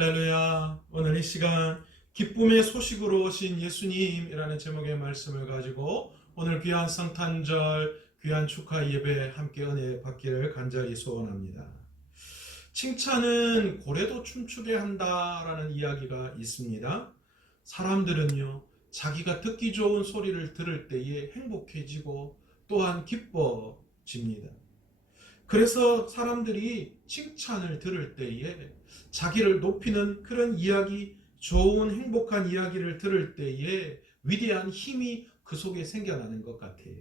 할렐루야. 오늘 이 시간 기쁨의 소식으로 오신 예수님이라는 제목의 말씀을 가지고 오늘 귀한 성탄절 귀한 축하 예배 함께 은혜 받기를 간절히 소원합니다. 칭찬은 고래도 춤추게 한다라는 이야기가 있습니다. 사람들은요, 자기가 듣기 좋은 소리를 들을 때에 행복해지고 또한 기뻐집니다. 그래서 사람들이 칭찬을 들을 때에 자기를 높이는 그런 이야기, 좋은 행복한 이야기를 들을 때에 위대한 힘이 그 속에 생겨나는 것 같아요.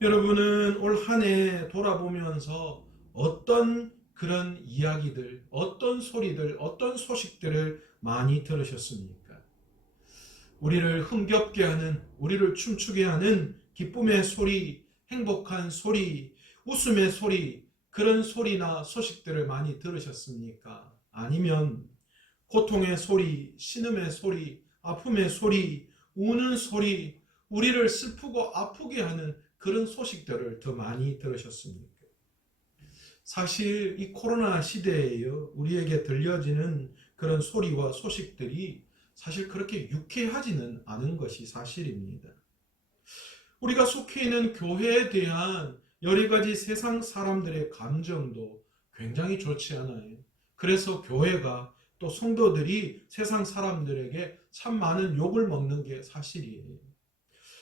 여러분은 올 한 해 돌아보면서 어떤 그런 이야기들, 어떤 소리들, 어떤 소식들을 많이 들으셨습니까? 우리를 흥겹게 하는, 우리를 춤추게 하는 기쁨의 소리, 행복한 소리, 웃음의 소리, 그런 소리나 소식들을 많이 들으셨습니까? 아니면 고통의 소리, 신음의 소리, 아픔의 소리, 우는 소리, 우리를 슬프고 아프게 하는 그런 소식들을 더 많이 들으셨습니까? 사실 이 코로나 시대에요, 우리에게 들려지는 그런 소리와 소식들이 사실 그렇게 유쾌하지는 않은 것이 사실입니다. 우리가 속해 있는 교회에 대한 여러 가지 세상 사람들의 감정도 굉장히 좋지 않아요. 그래서 교회가 또 성도들이 세상 사람들에게 참 많은 욕을 먹는 게 사실이에요.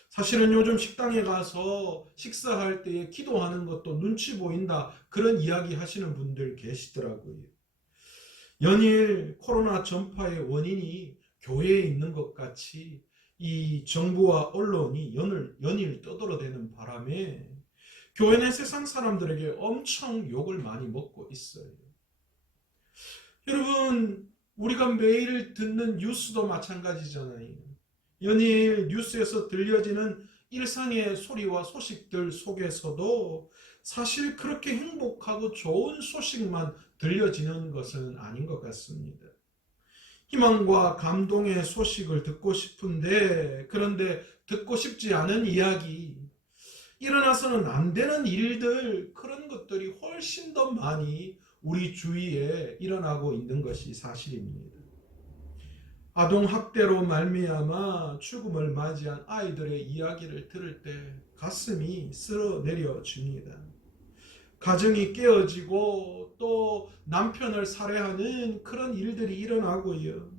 사실은 요즘 식당에 가서 식사할 때에 기도하는 것도 눈치 보인다, 그런 이야기 하시는 분들 계시더라고요. 연일 코로나 전파의 원인이 교회에 있는 것 같이 이 정부와 언론이 연일 떠들어대는 바람에 교회는 세상 사람들에게 엄청 욕을 많이 먹고 있어요. 여러분, 우리가 매일 듣는 뉴스도 마찬가지잖아요. 연일 뉴스에서 들려지는 일상의 소리와 소식들 속에서도 사실 그렇게 행복하고 좋은 소식만 들려지는 것은 아닌 것 같습니다. 희망과 감동의 소식을 듣고 싶은데, 그런데 듣고 싶지 않은 이야기, 일어나서는 안 되는 일들, 그런 것들이 훨씬 더 많이 우리 주위에 일어나고 있는 것이 사실입니다. 아동학대로 말미암아 죽음을 맞이한 아이들의 이야기를 들을 때 가슴이 쓸어내려집니다. 가정이 깨어지고 또 남편을 살해하는 그런 일들이 일어나고요.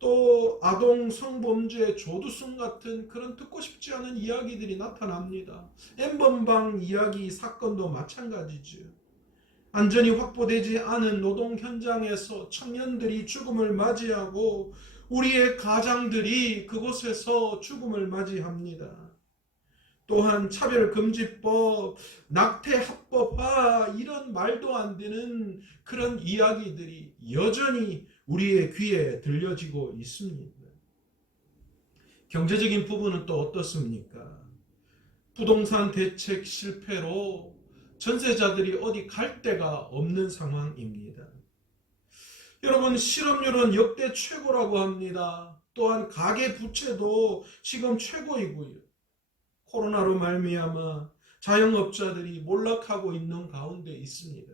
또 아동 성범죄 조두순 같은 그런 듣고 싶지 않은 이야기들이 나타납니다. 엠번방 이야기 사건도 마찬가지죠. 안전이 확보되지 않은 노동 현장에서 청년들이 죽음을 맞이하고 우리의 가장들이 그곳에서 죽음을 맞이합니다. 또한 차별금지법, 낙태합법화, 이런 말도 안 되는 그런 이야기들이 여전히 우리의 귀에 들려지고 있습니다. 경제적인 부분은 또 어떻습니까? 부동산 대책 실패로 전세자들이 어디 갈 데가 없는 상황입니다. 여러분, 실업률은 역대 최고라고 합니다. 또한 가계 부채도 지금 최고이고요. 코로나로 말미암아 자영업자들이 몰락하고 있는 가운데 있습니다.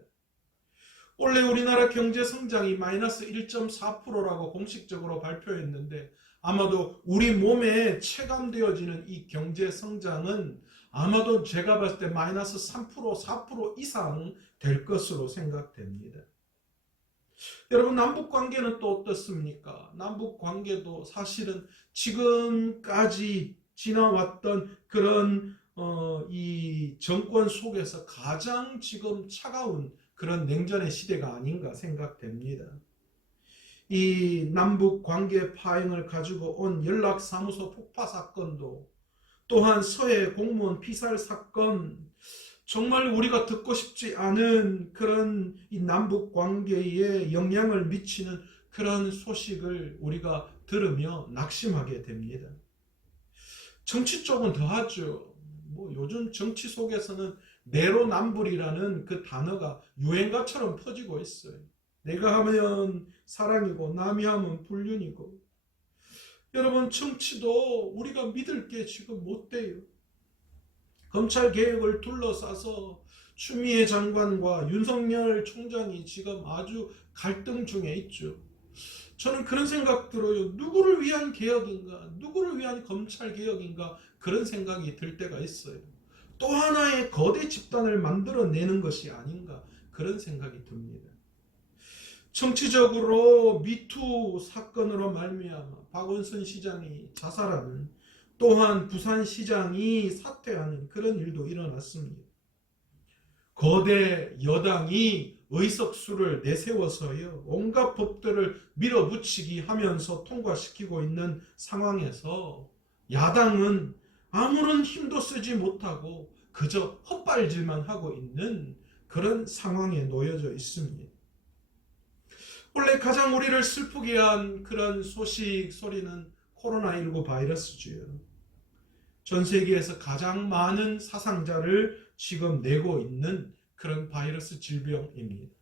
원래 우리나라 경제 성장이 마이너스 1.4%라고 공식적으로 발표했는데 아마도 우리 몸에 체감되어지는 이 경제 성장은 아마도 제가 봤을 때 마이너스 3%, 4% 이상 될 것으로 생각됩니다. 여러분, 남북 관계는 또 어떻습니까? 남북 관계도 사실은 지금까지 지나왔던 그런 이 정권 속에서 가장 지금 차가운 그런 냉전의 시대가 아닌가 생각됩니다. 이 남북 관계 파행을 가지고 온 연락사무소 폭파 사건도, 또한 서해 공무원 피살 사건, 정말 우리가 듣고 싶지 않은 그런 이 남북 관계에 영향을 미치는 그런 소식을 우리가 들으며 낙심하게 됩니다. 정치 쪽은 더하죠. 요즘 정치 속에서는 내로남불이라는 그 단어가 유행가처럼 퍼지고 있어요. 내가 하면 사랑이고 남이 하면 불륜이고. 여러분, 정치도 우리가 믿을 게 지금 못 돼요. 검찰 개혁을 둘러싸서 추미애 장관과 윤석열 총장이 지금 아주 갈등 중에 있죠. 저는 그런 생각 들어요. 누구를 위한 개혁인가? 누구를 위한 검찰 개혁인가? 그런 생각이 들 때가 있어요. 또 하나의 거대 집단을 만들어내는 것이 아닌가? 그런 생각이 듭니다. 정치적으로 미투 사건으로 말미암아 박원순 시장이 자살하는, 또한 부산시장이 사퇴하는 그런 일도 일어났습니다. 거대 여당이 의석수를 내세워서요, 온갖 법들을 밀어붙이기 하면서 통과시키고 있는 상황에서 야당은 아무런 힘도 쓰지 못하고 그저 헛발질만 하고 있는 그런 상황에 놓여져 있습니다. 원래 가장 우리를 슬프게 한 그런 소리는 코로나19 바이러스지요. 전 세계에서 가장 많은 사상자를 지금 내고 있는 그런 바이러스 질병입니다.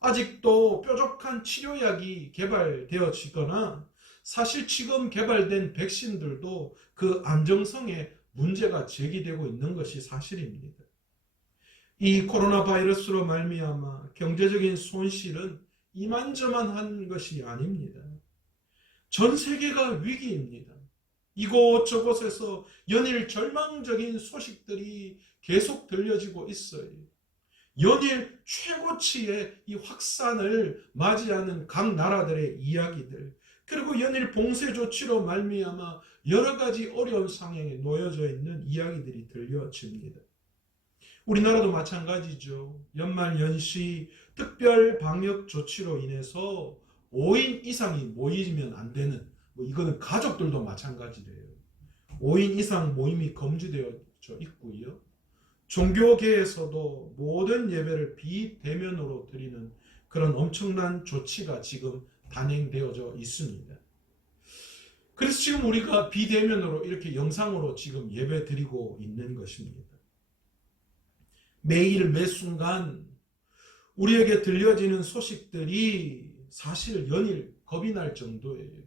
아직도 뾰족한 치료약이 개발되어지거나 사실 지금 개발된 백신들도 그 안정성에 문제가 제기되고 있는 것이 사실입니다. 이 코로나 바이러스로 말미암아 경제적인 손실은 이만저만한 것이 아닙니다. 전 세계가 위기입니다. 이곳저곳에서 연일 절망적인 소식들이 계속 들려지고 있어요. 연일 최고치의 이 확산을 맞이하는 각 나라들의 이야기들, 그리고 연일 봉쇄 조치로 말미암아 여러 가지 어려운 상황에 놓여져 있는 이야기들이 들려집니다. 우리나라도 마찬가지죠. 연말 연시 특별 방역 조치로 인해서 5인 이상이 모이면 안 되는, 이거는 가족들도 마찬가지래요. 5인 이상 모임이 금지되어 있고요. 종교계에서도 모든 예배를 비대면으로 드리는 그런 엄청난 조치가 지금 단행되어져 있습니다. 그래서 지금 우리가 비대면으로 이렇게 영상으로 지금 예배 드리고 있는 것입니다. 매일 매 순간 우리에게 들려지는 소식들이 사실 연일 겁이 날 정도예요.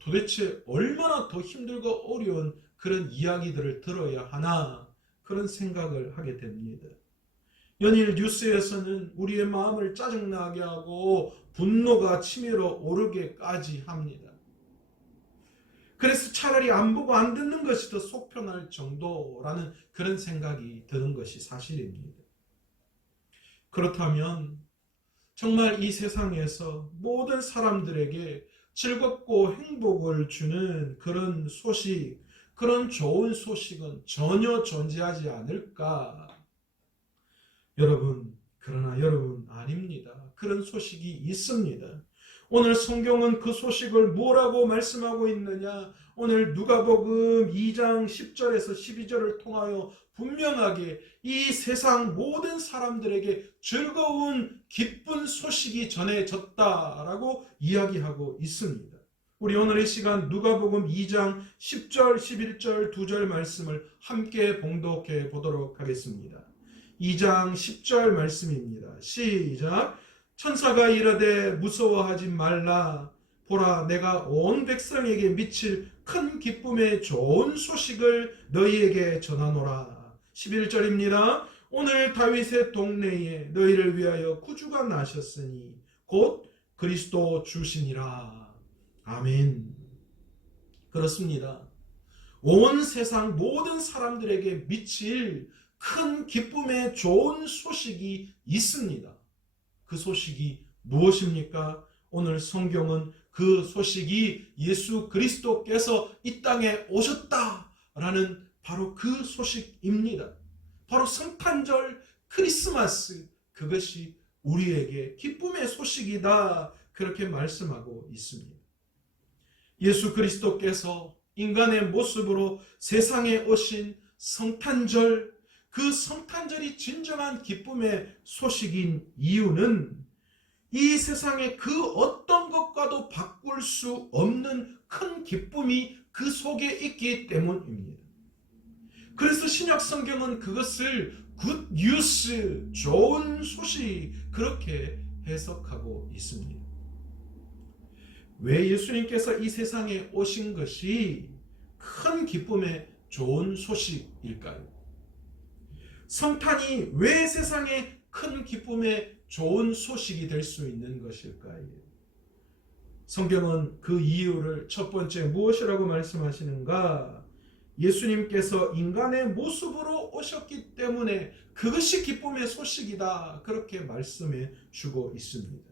도대체 얼마나 더 힘들고 어려운 그런 이야기들을 들어야 하나, 그런 생각을 하게 됩니다. 연일 뉴스에서는 우리의 마음을 짜증나게 하고 분노가 치밀어 오르게까지 합니다. 그래서 차라리 안 보고 안 듣는 것이 더 속편할 정도라는 그런 생각이 드는 것이 사실입니다. 그렇다면 정말 이 세상에서 모든 사람들에게 즐겁고 행복을 주는 그런 소식, 그런 좋은 소식은 전혀 존재하지 않을까? 그러나 여러분 아닙니다. 그런 소식이 있습니다. 오늘 성경은 그 소식을 뭐라고 말씀하고 있느냐? 오늘 누가복음 2장 10절에서 12절을 통하여 분명하게 이 세상 모든 사람들에게 즐거운 기쁜 소식이 전해졌다라고 이야기하고 있습니다. 우리 오늘 이 시간 누가복음 2장 10절 11절 2절 말씀을 함께 봉독해 보도록 하겠습니다. 2장 10절 말씀입니다. 시작. 천사가 이르되 무서워하지 말라. 보라, 내가 온 백성에게 미칠 큰 기쁨의 좋은 소식을 너희에게 전하노라. 11절입니다. 오늘 다윗의 동네에 너희를 위하여 구주가 나셨으니 곧 그리스도 주시니라. 아멘. 그렇습니다. 온 세상 모든 사람들에게 미칠 큰 기쁨의 좋은 소식이 있습니다. 그 소식이 무엇입니까? 오늘 성경은 그 소식이 예수 그리스도께서 이 땅에 오셨다라는 바로 그 소식입니다. 바로 성탄절 크리스마스, 그것이 우리에게 기쁨의 소식이다, 그렇게 말씀하고 있습니다. 예수 그리스도께서 인간의 모습으로 세상에 오신 성탄절, 그 성탄절이 진정한 기쁨의 소식인 이유는 이 세상의 그 어떤 것과도 바꿀 수 없는 큰 기쁨이 그 속에 있기 때문입니다. 그래서 신약 성경은 그것을 굿 뉴스, 좋은 소식, 그렇게 해석하고 있습니다. 왜 예수님께서 이 세상에 오신 것이 큰 기쁨의 좋은 소식일까요? 성탄이 왜 세상에 큰 기쁨의 좋은 소식이 될 수 있는 것일까요? 성경은 그 이유를 첫 번째 무엇이라고 말씀하시는가? 예수님께서 인간의 모습으로 오셨기 때문에 그것이 기쁨의 소식이다. 그렇게 말씀해 주고 있습니다.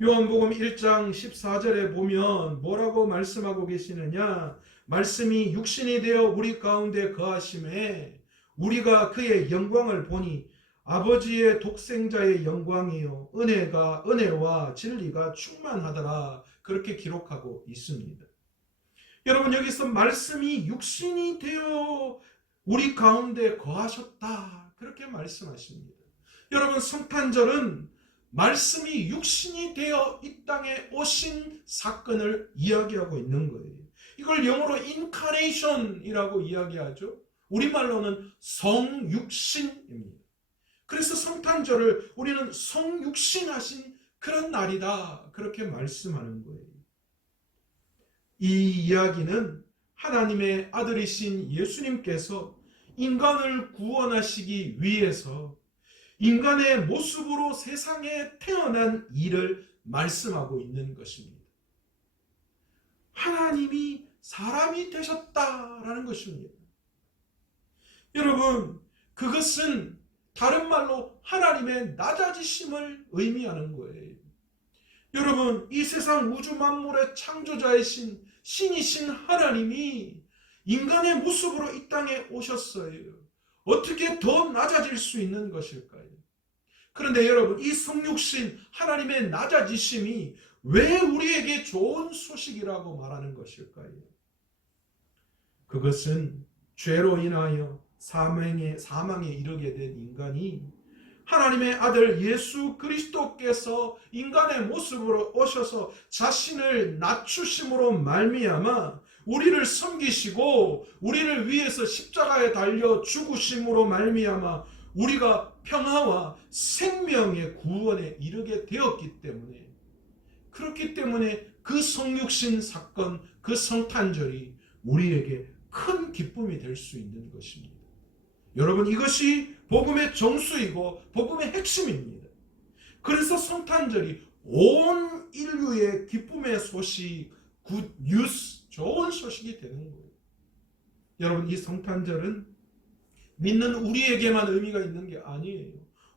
요한복음 1장 14절에 보면 뭐라고 말씀하고 계시느냐? 말씀이 육신이 되어 우리 가운데 거하심에 우리가 그의 영광을 보니 아버지의 독생자의 영광이요 은혜와 진리가 충만하더라. 그렇게 기록하고 있습니다. 여러분, 여기서 말씀이 육신이 되어 우리 가운데 거하셨다. 그렇게 말씀하십니다. 여러분, 성탄절은 말씀이 육신이 되어 이 땅에 오신 사건을 이야기하고 있는 거예요. 이걸 영어로 인카네이션이라고 이야기하죠. 우리말로는 성육신입니다. 그래서 성탄절을 우리는 성육신하신 그런 날이다. 그렇게 말씀하는 거예요. 이 이야기는 하나님의 아들이신 예수님께서 인간을 구원하시기 위해서 인간의 모습으로 세상에 태어난 일을 말씀하고 있는 것입니다. 하나님이 사람이 되셨다라는 것입니다. 여러분, 그것은 다른 말로 하나님의 낮아지심을 의미하는 거예요. 여러분, 이 세상 우주 만물의 창조자이신 신이신 하나님이 인간의 모습으로 이 땅에 오셨어요. 어떻게 더 낮아질 수 있는 것일까요? 그런데 여러분, 이 성육신 하나님의 낮아지심이 왜 우리에게 좋은 소식이라고 말하는 것일까요? 그것은 죄로 인하여 사망에 이르게 된 인간이 하나님의 아들 예수 그리스도께서 인간의 모습으로 오셔서 자신을 낮추심으로 말미암아 우리를 섬기시고 우리를 위해서 십자가에 달려 죽으심으로 말미암아 우리가 평화와 생명의 구원에 이르게 되었기 때문에, 그렇기 때문에 그 성육신 사건, 그 성탄절이 우리에게 큰 기쁨이 될 수 있는 것입니다. 여러분, 이것이 복음의 정수이고 복음의 핵심입니다. 그래서 성탄절이 온 인류의 기쁨의 소식, 굿 뉴스, 좋은 소식이 되는 거예요. 여러분, 이 성탄절은 믿는 우리에게만 의미가 있는 게 아니에요.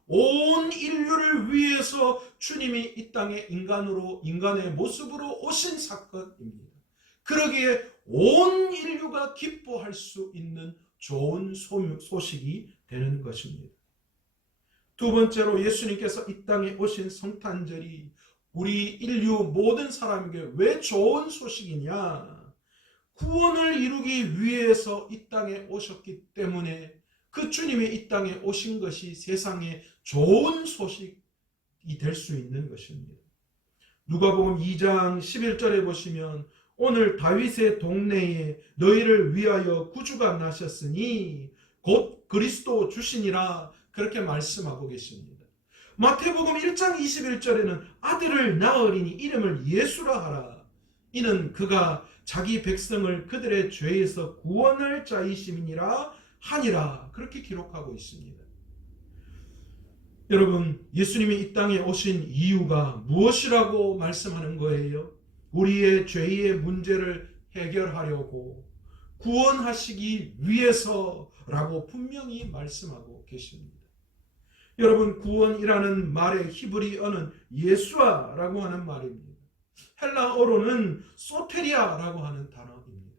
온 인류를 위해서 주님이 이 땅에 인간의 모습으로 오신 사건입니다. 그러기에 온 인류가 기뻐할 수 있는 좋은 소식이 되는 것입니다. 두 번째로, 예수님께서 이 땅에 오신 성탄절이 우리 인류 모든 사람에게 왜 좋은 소식이냐? 구원을 이루기 위해서 이 땅에 오셨기 때문에 그 주님이 이 땅에 오신 것이 세상에 좋은 소식이 될 수 있는 것입니다. 누가복음 2장 11절에 보시면 오늘 다윗의 동네에 너희를 위하여 구주가 나셨으니 곧 그리스도 주시니라, 그렇게 말씀하고 계십니다. 마태복음 1장 21절에는 아들을 낳으리니 이름을 예수라 하라. 이는 그가 자기 백성을 그들의 죄에서 구원할 자이심이니라 하니라, 그렇게 기록하고 있습니다. 여러분, 예수님이 이 땅에 오신 이유가 무엇이라고 말씀하는 거예요? 우리의 죄의 문제를 해결하려고 구원하시기 위해서라고 분명히 말씀하고 계십니다. 여러분, 구원이라는 말의 히브리어는 예수아라고 하는 말입니다. 헬라어로는 소테리아라고 하는 단어입니다.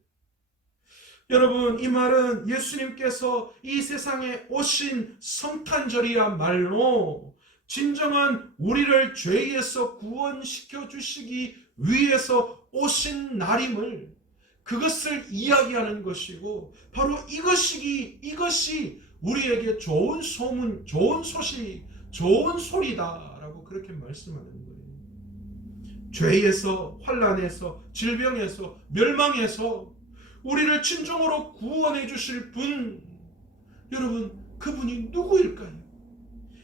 여러분, 이 말은 예수님께서 이 세상에 오신 성탄절이야말로 진정한 우리를 죄에서 구원시켜 주시기 위해서 오신 날임을, 그것을 이야기하는 것이고, 바로 이것이 우리에게 좋은 소문, 좋은 소식, 좋은 소리다라고 그렇게 말씀하는 거예요. 죄에서, 환난에서, 질병에서, 멸망에서 우리를 진정으로 구원해 주실 분, 여러분, 그분이 누구일까요?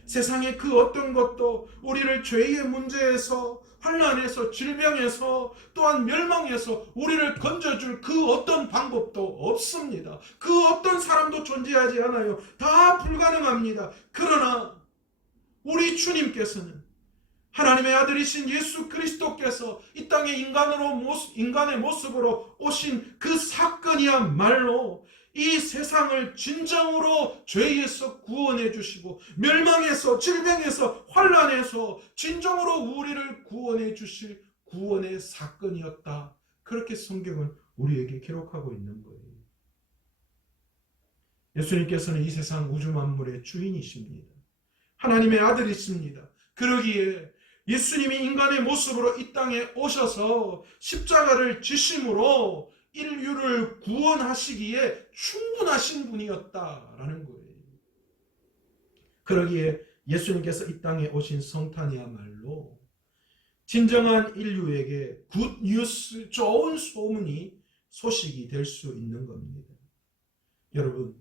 세상의 그 어떤 것도 우리를 죄의 문제에서, 환난에서, 질병에서, 또한 멸망에서 우리를 건져줄 그 어떤 방법도 없습니다. 그 어떤 사람도 존재하지 않아요. 다 불가능합니다. 그러나 우리 주님께서는, 하나님의 아들이신 예수 그리스도께서 이 땅에 인간의 모습으로 오신 그 사건이야말로 이 세상을 진정으로 죄에서 구원해 주시고, 멸망에서, 질병에서, 환난에서 진정으로 우리를 구원해 주실 구원의 사건이었다. 그렇게 성경은 우리에게 기록하고 있는 거예요. 예수님께서는 이 세상 우주 만물의 주인이십니다. 하나님의 아들이십니다. 그러기에 예수님이 인간의 모습으로 이 땅에 오셔서 십자가를 지심으로 인류를 구원하시기에 충분하신 분이었다라는 거예요. 그러기에 예수님께서 이 땅에 오신 성탄이야말로 진정한 인류에게 굿 뉴스, 좋은 소식이 될 수 있는 겁니다. 여러분,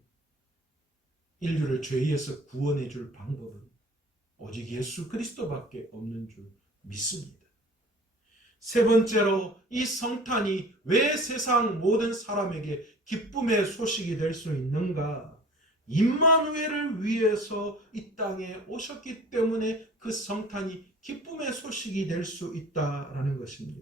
인류를 죄에서 구원해 줄 방법은 오직 예수 그리스도밖에 없는 줄 믿습니다. 세 번째로, 이 성탄이 왜 세상 모든 사람에게 기쁨의 소식이 될 수 있는가? 임마누엘을 위해서 이 땅에 오셨기 때문에 그 성탄이 기쁨의 소식이 될 수 있다라는 것입니다.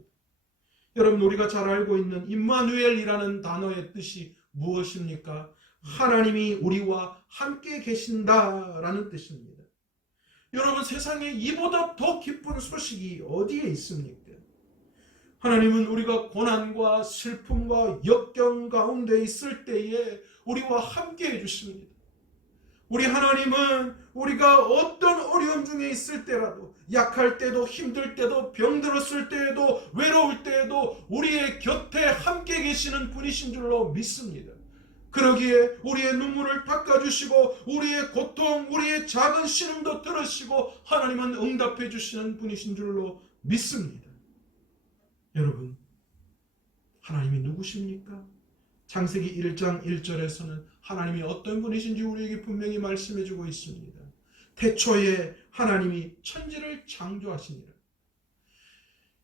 여러분, 우리가 잘 알고 있는 임마누엘이라는 단어의 뜻이 무엇입니까? 하나님이 우리와 함께 계신다라는 뜻입니다. 여러분, 세상에 이보다 더 기쁜 소식이 어디에 있습니까? 하나님은 우리가 고난과 슬픔과 역경 가운데 있을 때에 우리와 함께 해주십니다. 우리 하나님은 우리가 어떤 어려움 중에 있을 때라도, 약할 때도, 힘들 때도, 병들었을 때에도, 외로울 때에도 우리의 곁에 함께 계시는 분이신 줄로 믿습니다. 그러기에 우리의 눈물을 닦아주시고, 우리의 고통, 우리의 작은 신음도 들으시고, 하나님은 응답해 주시는 분이신 줄로 믿습니다. 여러분, 하나님이 누구십니까? 창세기 1장 1절에서는 하나님이 어떤 분이신지 우리에게 분명히 말씀해 주고 있습니다. 태초에 하나님이 천지를 창조하시니라.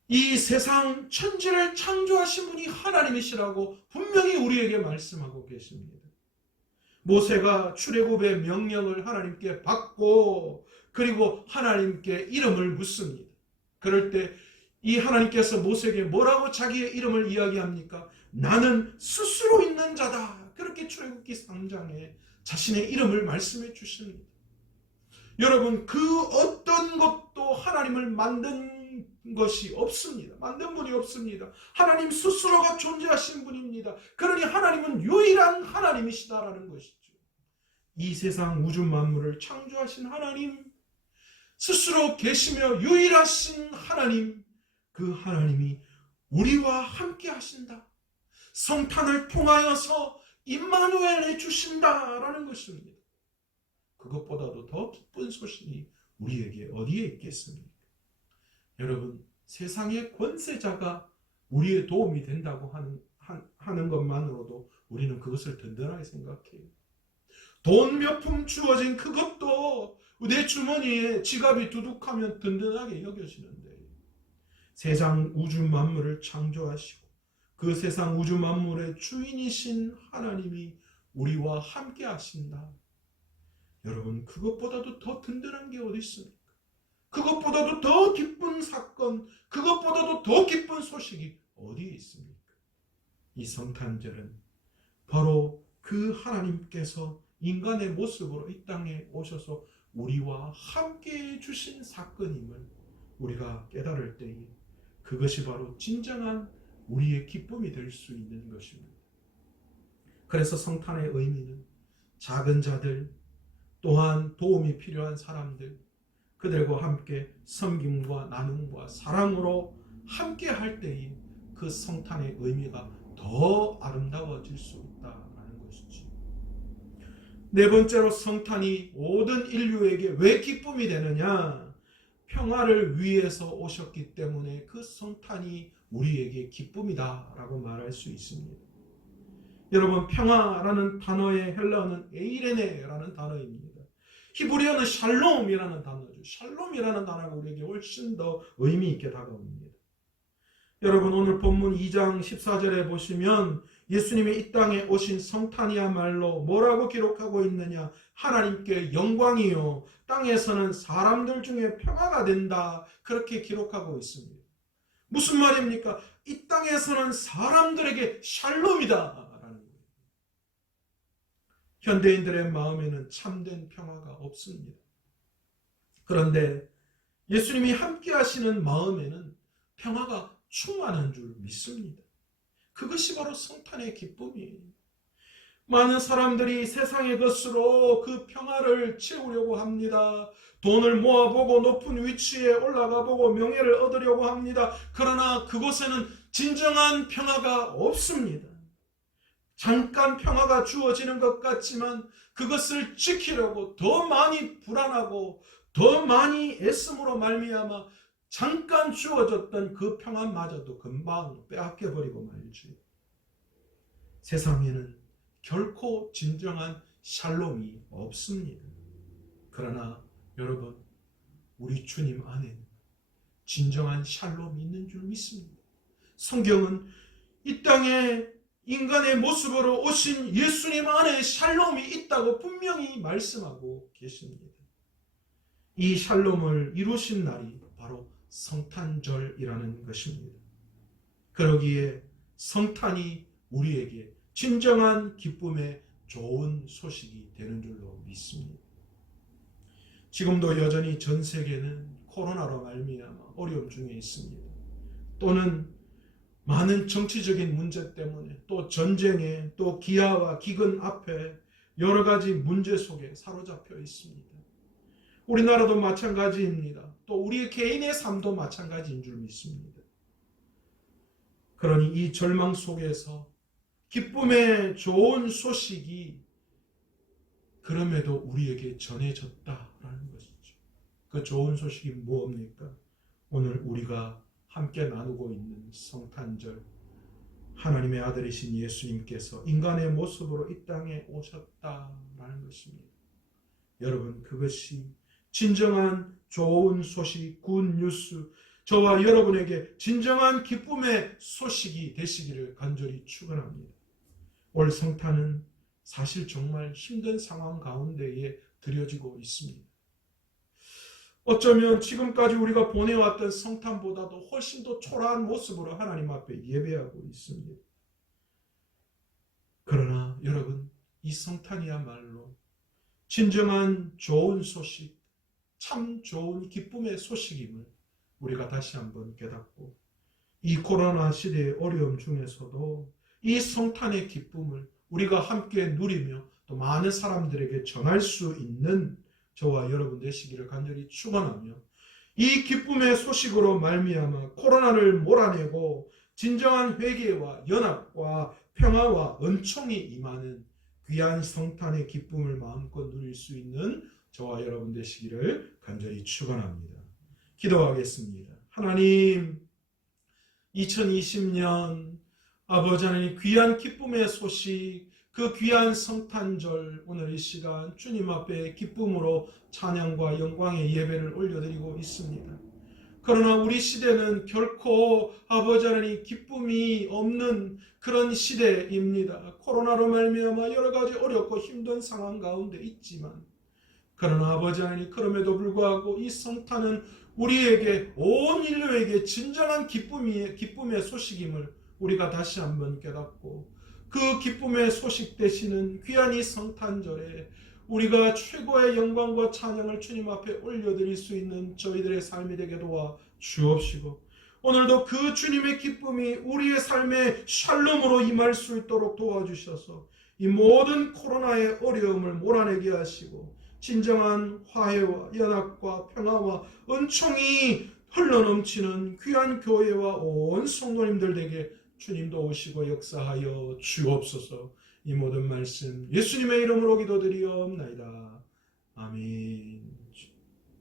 이 세상 천지를 창조하신 분이 하나님이시라고 분명히 우리에게 말씀하고 계십니다. 모세가 출애굽의 명령을 하나님께 받고, 그리고 하나님께 이름을 묻습니다. 그럴 때 이 하나님께서 모세에게 뭐라고 자기의 이름을 이야기합니까? 나는 스스로 있는 자다. 그렇게 출애굽기 3장에 자신의 이름을 말씀해 주십니다. 여러분, 그 어떤 것도 하나님을 만든 것이 없습니다. 만든 분이 없습니다. 하나님 스스로가 존재하신 분입니다. 그러니 하나님은 유일한 하나님이시다라는 것이죠. 이 세상 우주 만물을 창조하신 하나님, 스스로 계시며 유일하신 하나님, 그 하나님이 우리와 함께 하신다. 성탄을 통하여서 임마누엘 해주신다라는 것입니다. 그것보다도 더 기쁜 소식이 우리에게 어디에 있겠습니까? 여러분, 세상의 권세자가 우리의 도움이 된다고 하는 것만으로도 우리는 그것을 든든하게 생각해요. 돈 몇 푼 주어진 그것도 내 주머니에 지갑이 두둑하면 든든하게 여겨지는데, 세상 우주 만물을 창조하시고 그 세상 우주 만물의 주인이신 하나님이 우리와 함께 하신다. 여러분, 그것보다도 더 든든한 게 어디 있습니까? 그것보다도 더 기쁜 사건, 그것보다도 더 기쁜 소식이 어디에 있습니까? 이 성탄절은 바로 그 하나님께서 인간의 모습으로 이 땅에 오셔서 우리와 함께 해주신 사건임을 우리가 깨달을 때에 그것이 바로 진정한 우리의 기쁨이 될 수 있는 것입니다. 그래서 성탄의 의미는 작은 자들, 또한 도움이 필요한 사람들, 그들과 함께 섬김과 나눔과 사랑으로 함께 할 때에 그 성탄의 의미가 더 아름다워질 수 있다는 것이죠. 네 번째로, 성탄이 모든 인류에게 왜 기쁨이 되느냐? 평화를 위해서 오셨기 때문에 그 성탄이 우리에게 기쁨이다라고 말할 수 있습니다. 여러분, 평화라는 단어의 헬라어는 에이레네라는 단어입니다. 히브리어는 샬롬이라는 단어죠. 샬롬이라는 단어가 우리에게 훨씬 더 의미 있게 다가옵니다. 여러분, 오늘 본문 2장 14절에 보시면 예수님이 이 땅에 오신 성탄이야말로 뭐라고 기록하고 있느냐? 하나님께 영광이요 땅에서는 사람들 중에 평화가 된다. 그렇게 기록하고 있습니다. 무슨 말입니까? 이 땅에서는 사람들에게 샬롬이다 라는 거예요. 현대인들의 마음에는 참된 평화가 없습니다. 그런데 예수님이 함께 하시는 마음에는 평화가 충만한 줄 믿습니다. 그것이 바로 성탄의 기쁨이에요. 많은 사람들이 세상의 것으로 그 평화를 채우려고 합니다. 돈을 모아보고 높은 위치에 올라가보고 명예를 얻으려고 합니다. 그러나 그곳에는 진정한 평화가 없습니다. 잠깐 평화가 주어지는 것 같지만 그것을 지키려고 더 많이 불안하고 더 많이 애씀으로 말미암아 잠깐 주어졌던 그 평안마저도 금방 빼앗겨버리고 말지. 세상에는 결코 진정한 샬롬이 없습니다. 그러나 여러분, 우리 주님 안에는 진정한 샬롬이 있는 줄 믿습니다. 성경은 이 땅에 인간의 모습으로 오신 예수님 안에 샬롬이 있다고 분명히 말씀하고 계십니다. 이 샬롬을 이루신 날이 바로 성탄절이라는 것입니다. 그러기에 성탄이 우리에게 진정한 기쁨의 좋은 소식이 되는 줄로 믿습니다. 지금도 여전히 전 세계는 코로나로 말미암아 어려움 중에 있습니다. 또는 많은 정치적인 문제 때문에 또 전쟁에 또 기아와 기근 앞에 여러 가지 문제 속에 사로잡혀 있습니다. 우리나라도 마찬가지입니다. 또 우리 개인의 삶도 마찬가지인 줄 믿습니다. 그러니 이 절망 속에서 기쁨의 좋은 소식이 그럼에도 우리에게 전해졌다라는 것이죠. 그 좋은 소식이 무엇입니까? 오늘 우리가 함께 나누고 있는 성탄절, 하나님의 아들이신 예수님께서 인간의 모습으로 이 땅에 오셨다라는 것입니다. 여러분, 그것이 진정한 좋은 소식, 굿뉴스, 저와 여러분에게 진정한 기쁨의 소식이 되시기를 간절히 축원합니다. 올 성탄은 사실 정말 힘든 상황 가운데에 드려지고 있습니다. 어쩌면 지금까지 우리가 보내왔던 성탄보다도 훨씬 더 초라한 모습으로 하나님 앞에 예배하고 있습니다. 그러나 여러분, 이 성탄이야말로 진정한 좋은 소식, 참 좋은 기쁨의 소식임을 우리가 다시 한번 깨닫고, 이 코로나 시대의 어려움 중에서도 이 성탄의 기쁨을 우리가 함께 누리며 또 많은 사람들에게 전할 수 있는 저와 여러분 되시기를 간절히 축원하며, 이 기쁨의 소식으로 말미암아 코로나를 몰아내고 진정한 회개와 연합과 평화와 은총이 임하는 귀한 성탄의 기쁨을 마음껏 누릴 수 있는 저와 여러분 되시기를 간절히 축원합니다. 기도하겠습니다. 하나님, 2020년 아버지 하나님 귀한 기쁨의 소식, 그 귀한 성탄절, 오늘 이 시간 주님 앞에 기쁨으로 찬양과 영광의 예배를 올려드리고 있습니다. 그러나 우리 시대는 결코 아버지 하나님 기쁨이 없는 그런 시대입니다. 코로나로 말미암아 여러 가지 어렵고 힘든 상황 가운데 있지만, 그러나 아버지 하나님 그럼에도 불구하고 이 성탄은 우리에게, 온 인류에게 진정한 기쁨의 소식임을 우리가 다시 한번 깨닫고, 그 기쁨의 소식 되시는 귀한 이 성탄절에 우리가 최고의 영광과 찬양을 주님 앞에 올려드릴 수 있는 저희들의 삶이 되게 도와 주옵시고, 오늘도 그 주님의 기쁨이 우리의 삶에 샬롬으로 임할 수 있도록 도와주셔서 이 모든 코로나의 어려움을 몰아내게 하시고 진정한 화해와 연합과 평화와 은총이 흘러넘치는 귀한 교회와 온 성도님들 에게 주님도 오시고 역사하여 주옵소서. 이 모든 말씀 예수님의 이름으로 기도드리옵나이다. 아멘.